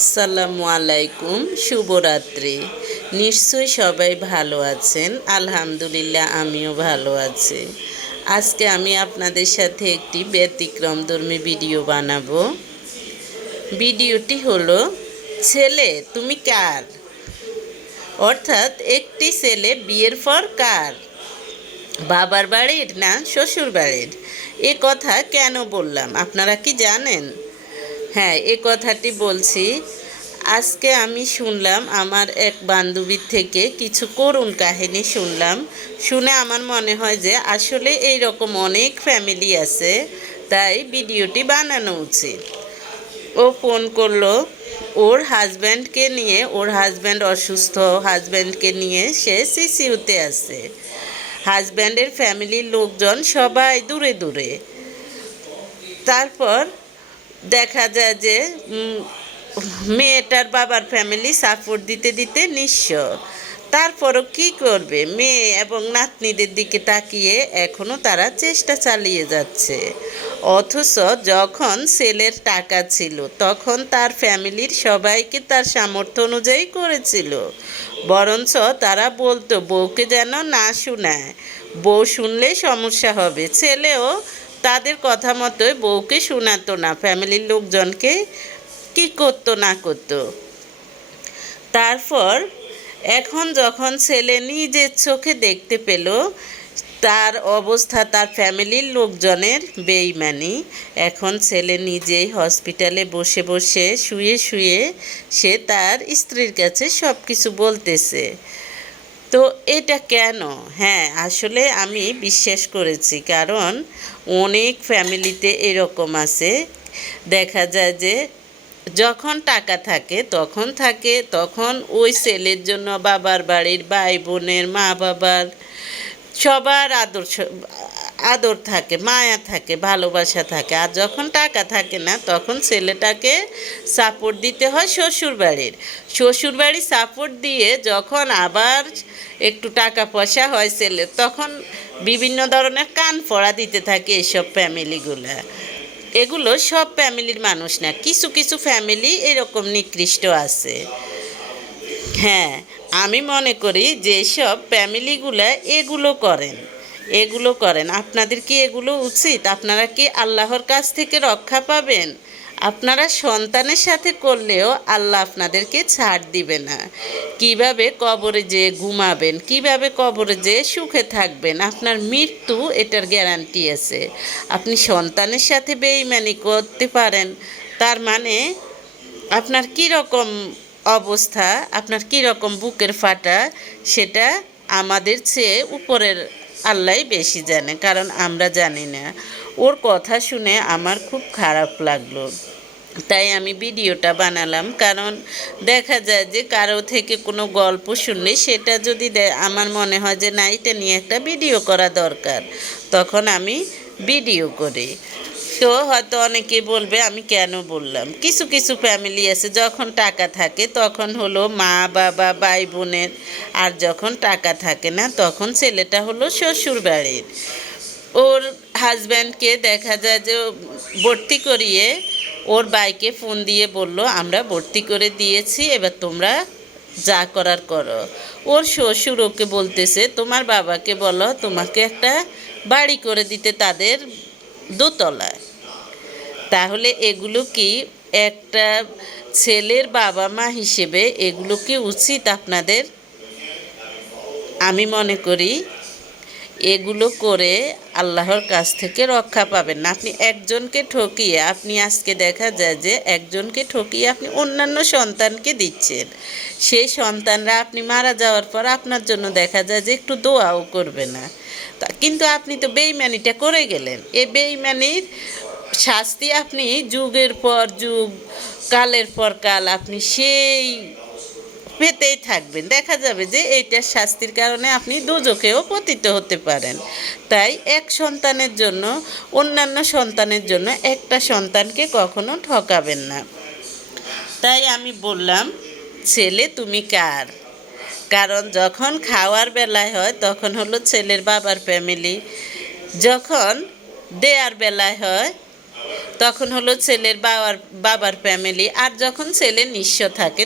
আসসালামু আলাইকুম, শুভরাত্রি। নিশ্চয়ই সবাই ভালো আছেন। আলহামদুলিল্লাহ আমিও ভালো আছি। আজকে আমি আপনাদের সাথে একটি ব্যতিক্রমধর্মী ভিডিও বানাবো। ভিডিওটি হলো ছেলে তুমি কার, অর্থাৎ একটি ছেলে বিয়ের পর কার, বাবার বাড়ির না শ্বশুর বাড়ির। এ কথা কেন বললাম আপনারা কি জানেন? হ্যাঁ, এ কথাটি বলছি। আজকে আমি শুনলাম আমার এক বান্ধবীর থেকে কিছু করুণ কাহিনী শুনলাম। শুনে আমার মনে হয় যে আসলে এই রকম অনেক ফ্যামিলি আছে, তাই ভিডিওটি বানানো উচিত। ও ফোন করলো ওর হাজব্যান্ডকে নিয়ে, ওর হাজব্যান্ড অসুস্থ, হাজব্যান্ডকে নিয়ে সে সিসিউতে আছে। হাজব্যান্ডের ফ্যামিলির লোকজন সবাই দূরে দূরে। তারপর দেখা যায় যে মেয়েটার বাবার ফ্যামিলি সাপোর্ট দিতে দিতে নিঃস্ব। তারপরও কি করবে, মেয়ে এবং নাতনিদের দিকে তাকিয়ে এখনও তারা চেষ্টা চালিয়ে যাচ্ছে। অথচ যখন ছেলের টাকা ছিল তখন তার ফ্যামিলির সবাইকে তার সামর্থ্য অনুযায়ী করেছিল। বরঞ্চ তারা বলতো বউকে যেন না শোনায়, বউ শুনলে সমস্যা হবে। ছেলেও তাদের কথা মতোই বউকে শোনাতো না, ফ্যামিলির লোকজনকে কি করতো না করতো। তারপর এখন যখন ছেলে নিজের চোখে দেখতে পেল তার অবস্থা, তার ফ্যামিলির লোকজনের বেইমানি, এখন ছেলে নিজেই হসপিটালে বসে বসে শুয়ে শুয়ে সে তার স্ত্রীর কাছে সব কিছু বলতেছে। তো এটা কেন? হ্যাঁ, আসলে আমি বিশ্বাস করেছি, কারণ অনেক ফ্যামিলিতে এরকম আছে। দেখা যায় যে যখন টাকা থাকে তখন ওই ছেলের জন্য বাবার বাড়ির ভাই বোনের মা বাবার সবার আদর থাকে, মায়া থাকে, ভালোবাসা থাকে। আর যখন টাকা থাকে না তখন ছেলেটাকে সাপোর্ট দিতে হয় শ্বশুরবাড়ি সাপোর্ট দিয়ে যখন আবার একটু টাকা পয়সা হয় ছেলে, তখন বিভিন্ন ধরনের কান পড়া দিতে থাকে এসব ফ্যামিলিগুলা। এগুলো সব ফ্যামিলির মানুষ না, কিছু কিছু ফ্যামিলি এরকম নিকৃষ্ট আছে। হ্যাঁ, আমি মনে করি যে সব ফ্যামিলিগুলা এগুলো করেন আপনাদের কি এগুলো উচিত? আপনারা কি আল্লাহর কাছ থেকে রক্ষা পাবেন? আপনারা সন্তানের সাথে করলেও আল্লাহ আপনাদেরকে ছাড় দিবে না। কিভাবে কবরে যেয়ে ঘুমাবেন, কিভাবে কবরে যেয়ে সুখে থাকবেন, আপনার মৃত্যু এটার গ্যারান্টি আছে। আপনি সন্তানের সাথে বেইমানি করতে পারেন, তার মানে আপনার কী রকম অবস্থা, আপনার কী রকম বুকের ফাটা, সেটা আমাদের চেয়ে উপরের আল্লাহই বেশি জানে, কারণ আমরা জানি না। ওর কথা শুনে আমার খুব খারাপ লাগলো, তাই আমি ভিডিওটা বানালাম। কারণ দেখা যায় যে কারো থেকে কোনো গল্প শুনলে সেটা যদি আমার মনে হয় যে না, এটা নিয়ে একটা ভিডিও করা দরকার, তখন আমি ভিডিও করি। তো হয়তো অনেকে বলবে আমি কেন বললাম। কিছু কিছু ফ্যামিলি আছে যখন টাকা থাকে তখন হলো মা বাবা ভাই বোনের, আর যখন টাকা থাকে না তখন ছেলেটা হলো শ্বশুর বাড়ির। ওর হাজব্যান্ডকে দেখা যায় যে ভর্তি করিয়ে ওর বাইকে ফোন দিয়ে বলল আমরা ভর্তি করে দিয়েছি, এবার তোমরা যা করার করো। ওর শ্বশুর ওকে বলতেছে তোমার বাবাকে বলো তোমাকে একটা বাড়ি করে দিতে তাদের দোতলায়। তাহলে এগুলো কি একটা ছেলের বাবা মা হিসেবে এগুলো কি উচিত আপনাদের? আমি মনে করি এগুলো করে আল্লাহর কাছ থেকে রক্ষা পাবেন না। আপনি একজনকে ঠকিয়ে, আপনি আজকে দেখা যায় যে একজনকে ঠকিয়ে আপনি অন্যান্য সন্তানকে দিচ্ছেন, সেই সন্তানরা আপনি মারা যাওয়ার পর আপনার জন্য দেখা যায় যে একটু দোয়াও করবে না। কিন্তু আপনি তো বেইমানিটা করে গেলেন। এই বেইমানির শাস্তি আপনি যুগের পর যুগ, কালের পর কাল আপনি সেই পেতেই থাকবেন। দেখা যাবে যে এইটার শাস্তির কারণে আপনি দোজখেও পতিত হতে পারেন। তাই এক সন্তানের জন্য, অন্যান্য সন্তানের জন্য একটা সন্তানকে কখনো ঠকাবেন না। তাই আমি বললাম ছেলে তুমি কার। কারণ যখন খাওয়ার বেলায় হয় তখন হলো ছেলের বাবার ফ্যামিলি, যখন দেয়ার বেলায় হয় তখন হলো ছেলের বাবার ফ্যামিলি। আর যখন ছেলে নিঃস্ব থাকে